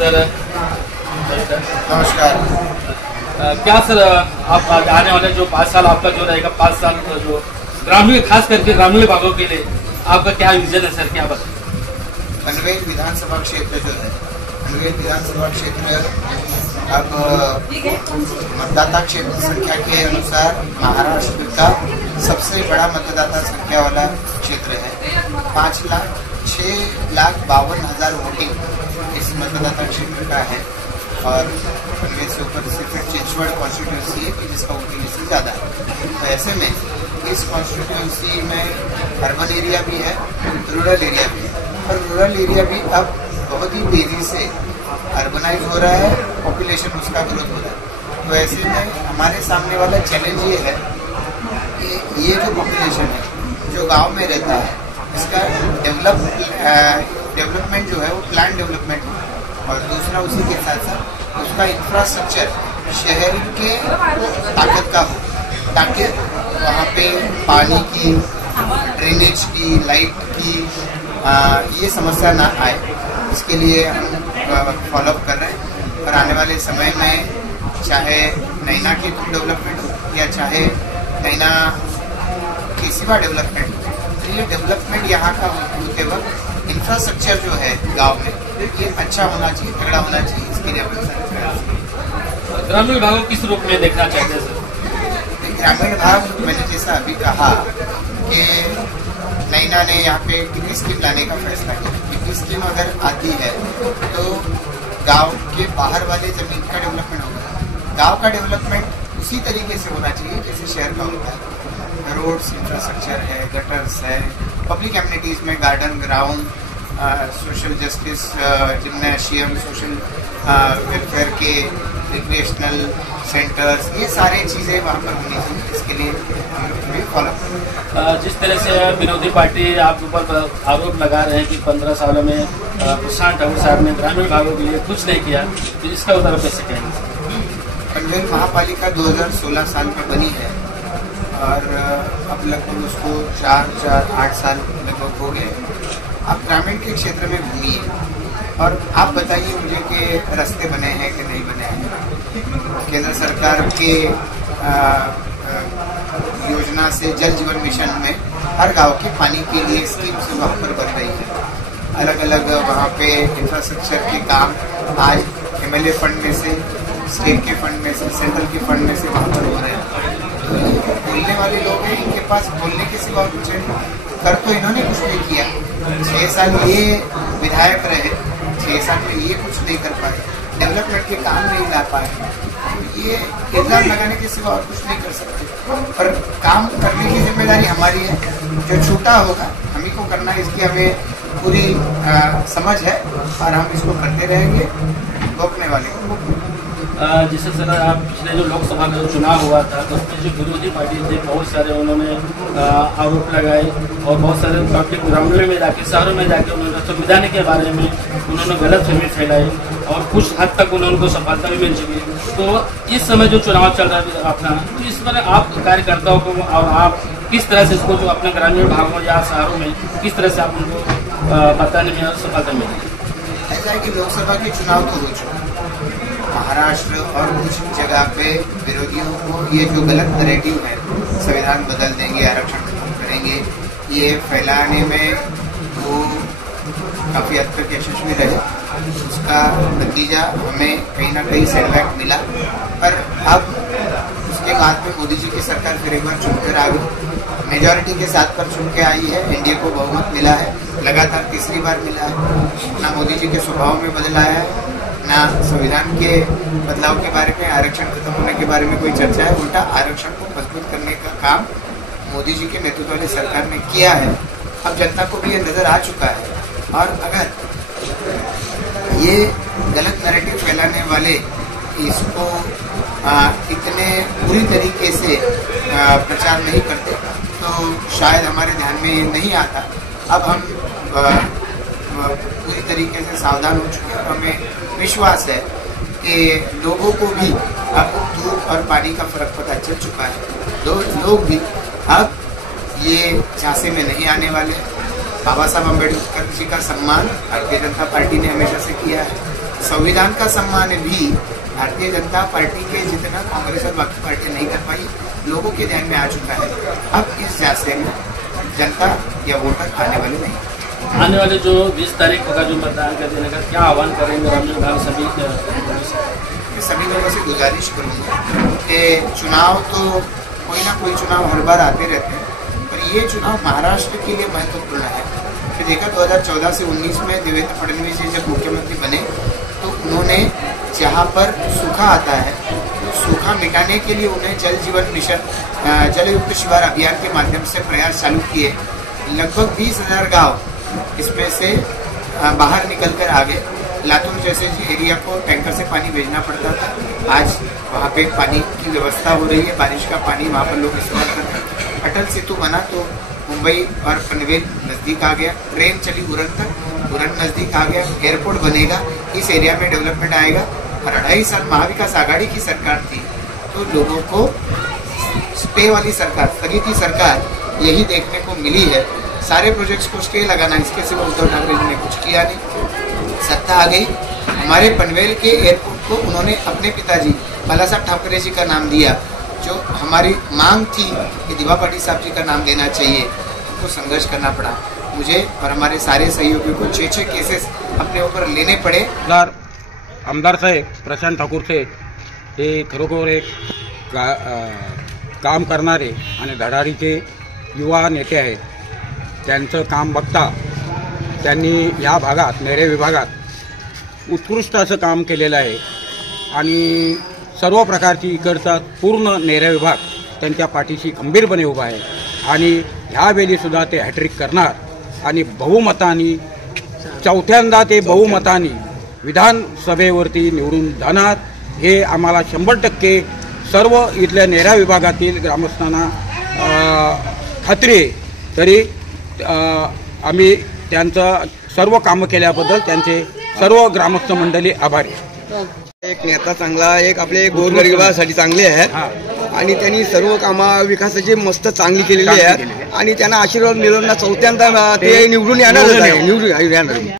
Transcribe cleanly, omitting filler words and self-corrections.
Sir नमस्कार। क्या sir आप आने वाले जो 5 साल आपका जो रहेगा 5 साल जो ग्रामीण खास करके ग्रामीण भागों के लिए आपका क्या विजन है सर, क्या बताएं? पनवेल विधानसभा क्षेत्र जो है, पनवेल विधानसभा क्षेत्र अब मतदाता क्षेत्र संख्या के अनुसार महाराष्ट्र का सबसे बड़ा मतदाता संख्या वाला क्षेत्र है। 5,06,52,000 वोटिंग इस मतदाता क्षेत्र का है और पनवेल से ऊपर सिर्फ चिंचवड़ कॉन्स्टिट्यूंसी है कि जिसका वोटिंग इससे ज़्यादा है। तो ऐसे में इस कॉन्स्टिट्यूंसी में अर्बन एरिया भी है, रूरल एरिया भी है, और रूरल एरिया भी अब बहुत ही तेज़ी से अर्बनाइज हो रहा है, पॉपुलेशन उसका ग्रोथ हो रहा है। तो ऐसे में हमारे सामने वाला चैलेंज ये है कि ये जो पॉपुलेशन है जो गांव में रहता है इसका डेवलपमेंट जो है वो प्लान डेवलपमेंट है, और दूसरा उसी के साथ साथ उसका इंफ्रास्ट्रक्चर शहर के ताकत का हो, ताकि वहाँ पे पानी की, ड्रेनेज की, लाइट की ये समस्या ना आए। इसके लिए हम फॉलोअप कर रहे हैं और आने वाले समय में चाहे नैना की डेवलपमेंट हो या चाहे नैना की सिवा डेवलपमेंट हो, तो ये डेवलपमेंट यहाँ का होते वक्त इंफ्रास्ट्रक्चर जो है गांव में ये अच्छा होना चाहिए, तगड़ा होना चाहिए। इसके लिए ग्रामीण भागों किस रूप में देखना चाहते हैं सर? ग्रामीण भाग मैंने जैसा अभी कहा कि नैना ने यहाँ पे टीपी स्कीम लाने का फैसला किया। टीपी स्कीम अगर आती है तो गांव के बाहर वाले जमीन का डेवलपमेंट होगा। गांव का डेवलपमेंट उसी तरीके से होना चाहिए जैसे शहर का होता है। रोड्स, इंफ्रास्ट्रक्चर है, गटर्स है, पब्लिक एमिनिटीज में garden, ground, social justice, gymnasium, social welfare के रिक्रिएशनल सेंटर्स, ये सारी चीज़ें वहाँ पर होनी चाहिए। इसके लिए हम लोग भी फॉलो करें। जिस तरह से विरोधी पार्टी आपके ऊपर आरोप लगा रहे हैं कि 15 सालों में प्रशांत ठाकुर साहब ने ग्रामीण भागों के लिए कुछ नहीं किया, तो इसका उत्तर कैसे कहेंगे? पनवेल महापालिका 2016 साल में बनी है और अब लगभग उसको 8 साल लगभग हो गए। अब ग्रामीण के क्षेत्र में घूमिए और आप बताइए मुझे कि रास्ते बने हैं कि नहीं बने हैं। केंद्र सरकार के योजना से जल जीवन मिशन में हर गांव के पानी के लिए स्कीम्स वहाँ पर बन रही है। अलग अलग वहाँ पे इंफ्रास्ट्रक्चर के काम आज MLA फंड में से, स्टेट के फंड में से, सेंट्रल के फंड में से वहाँ पर हो रहे हैं। बोलने वाले लोग हैं, इनके पास बोलने के सिवा कुछ कर तो इन्होंने कुछ नहीं किया। 6 साल ये विधायक रहे, 6 साल में ये कुछ नहीं कर पाए, डेवलपमेंट के काम नहीं ला पाए। ये इल्जाम लगाने के सिवा और कुछ नहीं कर सकते। पर काम करने की जिम्मेदारी हमारी है। जो छूटा होगा हम ही को करना है, इसकी हमें पूरी समझ है और हम इसको करते रहेंगे। रोकने वाले जैसे सर आप पिछले जो लोकसभा का जो चुनाव हुआ था तो उसमें जो विरोधी पार्टी थे बहुत सारे उन्होंने आरोप लगाए और बहुत सारे पब्लिक ग्राउंड में जाके, शहरों में जाके उन्होंने संविधान के बारे में उन्होंने गलतफहमी फैलाई और कुछ हद तक उनको सफलता भी मिल चुकी। तो इस समय जो चुनाव चल रहा है अपना, तो इस पर आप कार्यकर्ताओं को और आप किस तरह से इसको जो अपने ग्रामीण भागों या शहरों में किस तरह से आप उनको बताने में सफलता मिली? ऐसा है कि लोकसभा के चुनाव तो हो चुके, महाराष्ट्र और कुछ जगह पे विरोधियों को ये जो गलत नैरेटिव है, संविधान बदल देंगे, आरक्षण खत्म करेंगे, ये फैलाने में वो काफ़ी हद तक यशस्वी रहे। उसका नतीजा हमें कहीं ना कहीं सेटबैक मिला। पर अब उसके बाद में मोदी जी की सरकार फिर एक बार चुनकर आ गई, मेजॉरिटी के साथ पर चुन के आई है। एनडीए को बहुमत मिला है, लगातार तीसरी बार मिला है। ना मोदी जी के स्वभाव में बदलाव है, ना संविधान के बदलाव के बारे में, आरक्षण खत्म होने के बारे में कोई चर्चा है। उल्टा आरक्षण को मजबूत करने का काम मोदी जी के नेतृत्व वाली सरकार ने किया है। अब जनता को भी ये नजर आ चुका है और अगर ये गलत नैरेटिव फैलाने वाले इसको इतने पूरी तरीके से प्रचार नहीं करते तो शायद हमारे ध्यान में नहीं आता। अब हम पूरी तरीके से सावधान हो चुके हैं और हमें विश्वास है कि लोगों को भी अब धूप और पानी का फर्क पता चल चुका है। लोग भी अब ये झांसे में नहीं आने वाले। बाबा साहब अम्बेडकर जी का सम्मान भारतीय जनता पार्टी ने हमेशा से किया है। संविधान का सम्मान भी भारतीय जनता पार्टी के जितना कांग्रेस और बाकी पार्टियां नहीं कर पाई, लोगों के ध्यान में आ चुका है। अब इस जांच में जनता या वोटर आने वाले नहीं। आने वाले जो 20 तारीख का जो मतदान कर देने का क्या आह्वान करेंगे ग्रामीण विभाग सभी लोगों से गुजारिश करूंगा कि चुनाव तो कोई ना कोई चुनाव हर बार आते रहते हैं, पर ये चुनाव महाराष्ट्र के लिए महत्वपूर्ण है। फिर देखा 2014 से 19 में देवेंद्र फडणवीस जी जब मुख्यमंत्री बने तो उन्होंने जहाँ पर सूखा आता है तो सूखा मिटाने के लिए उन्हें जल जीवन मिशन, जलयुक्त शिवार अभियान के माध्यम से प्रयास चालू किए। लगभग 20,000 गाँव इसमें से बाहर निकल कर आ गए। लातूर जैसे एरिया को टैंकर से पानी भेजना पड़ता था, आज वहाँ पे पानी की व्यवस्था हो रही है, बारिश का पानी वहाँ पर लोग इस्तेमाल करते हैं। अटल सेतु बना तो मुंबई और पनवेल नज़दीक आ गया, ट्रेन चली उरण तक, उरण नज़दीक आ गया, एयरपोर्ट बनेगा, इस एरिया में डेवलपमेंट आएगा। और 2.5 साल महाविकास आघाड़ी की सरकार थी तो लोगों को स्टे वाली सरकार, स्थगित सरकार यही देखने को मिली है। सारे प्रोजेक्ट्स को स्टे लगाना, इसके सिवा उद्धव ठाकरे जी ने कुछ किया नहीं। सत्ता आ गई, हमारे पनवेल के एयरपोर्ट को उन्होंने अपने पिताजी बालासाहब ठाकरे जी का नाम दिया। जो हमारी मांग थी कि दिवा पाटिल साहब जी का नाम देना चाहिए, उनको संघर्ष करना पड़ा मुझे और हमारे सारे सहयोगियों को 6 केसेस अपने ऊपर लेने पड़े। आमदार साहेब प्रशांत ठाकूर साहेब हे खरोखर एक काम करणारे आणि धडाडीचे युवा नेते आहेत। त्यांचं काम बघता त्यांनी या भागात नेरे विभागात उत्कृष्ट असं काम केलेलं आहे आणि सर्व प्रकारची इकडचा पूर्ण नेरे विभाग त्यांच्या पाठीशी खंबीरपणे उभा आहे आणि ह्यावेळीसुद्धा ते हॅट्रिक करणार आणि बहुमतानी चौथ्यांदा ते बहुमतानी विधानसभेवरती निवडून जाणार हे आम्हाला 100% सर्व इथल्या नेरा विभागातील ग्रामस्थांना खात्री आहे। तरी आम्ही त्यांचं सर्व कामं केल्याबद्दल त्यांचे सर्व ग्रामस्थ मंडळी आभारी। एक नेता चांगला, एक आपले गोरगरिबासाठी चांगले आहेत आणि त्यांनी सर्व कामा विकासाची मस्त चांगली केलेली आहेत आणि त्यांना आशीर्वाद मिळवणार, चौथ्यांदा ते निवडून येणार आहे, निवडून येणार।